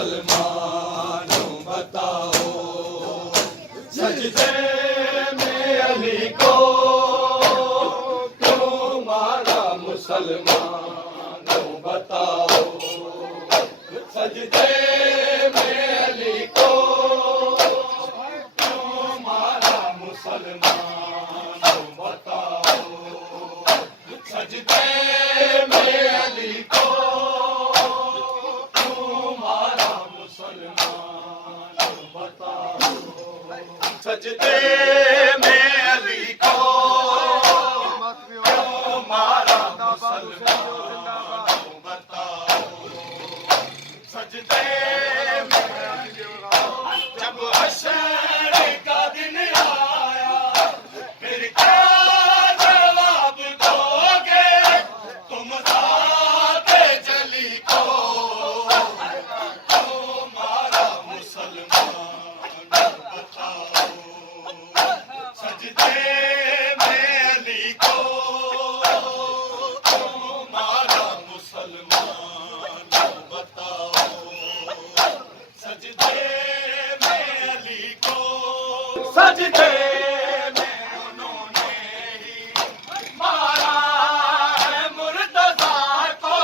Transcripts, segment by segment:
मुसलमानों बताओ, सजदे में अली को क्यों मारा मुसलमानों बताओ, सजदे में अली को क्यों मारा मुसलमानों बताओ, सजदे में अली को सजदे में अली को क्यों मारा मुसलमानों बताओ, सजदे में जब हश्र का दिन आया फिर क्या जवाब दोगे तुम ज़ाते जली को, क्यों मारा मुसलमानों बताओ, सजदे में अली को क्यों मारा मुसलमानों बताओ, सजदे में अली को, सजदे में उन्होंने ही मारा है मुर्तज़ा को,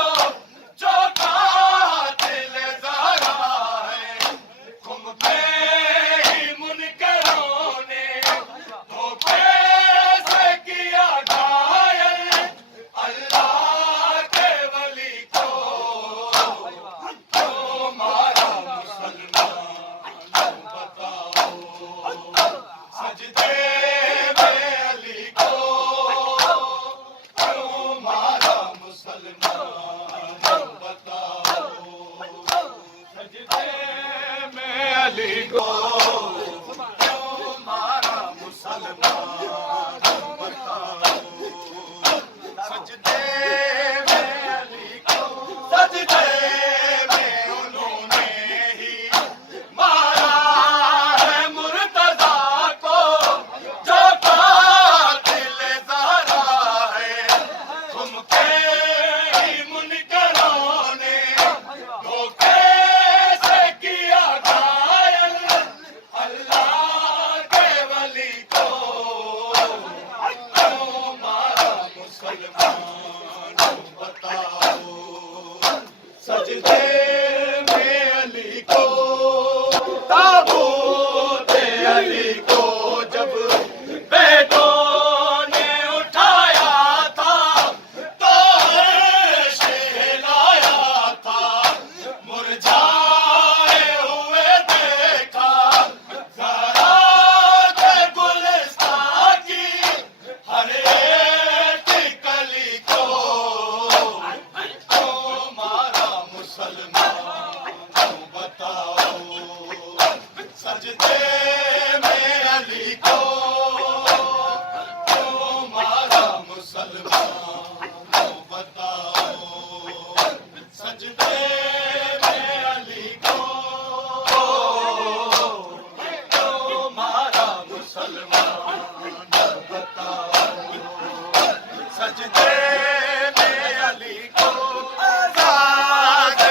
जो कातिल ज़हरा है, खुम पे ही मुनकरों ने धोखे से किया घायल अल्लाह के वली को, क्यों मारा मुसलमानों बताओ, सजदे में अली को क्यों मारा मुसलमानों बताओ, सजदे में अली को क्यों मारा मुसलमानों बताओ, सजदे में अली को, सजदे में उन्होंने ही मारा है मुर्तज़ा को, जो कातिल ज़हरा है, खुम के ही मुनकरों ने धोखे से किया घायल अल्लाह के वली को, क्यों मारा मुसलमानों बताओ, सजदे में अली को, ताबूत अली को जब बेटों ने उठाया था तो अर्श हिलाया था, मुरझाए हुए देखा ज़हरा के गुलिस्तां की हर एक कली को, क्यों मारा मुसलमानों बताओ, सजदे में अली को क्यों मारा मुसलमानों बताओ, सजदे में अली को क्यों मारा मुसलमानों बताओ, सजदे में अली को आज़ाद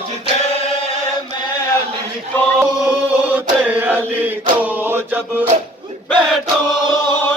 सजदे में अली को, ते अली को जब बैठो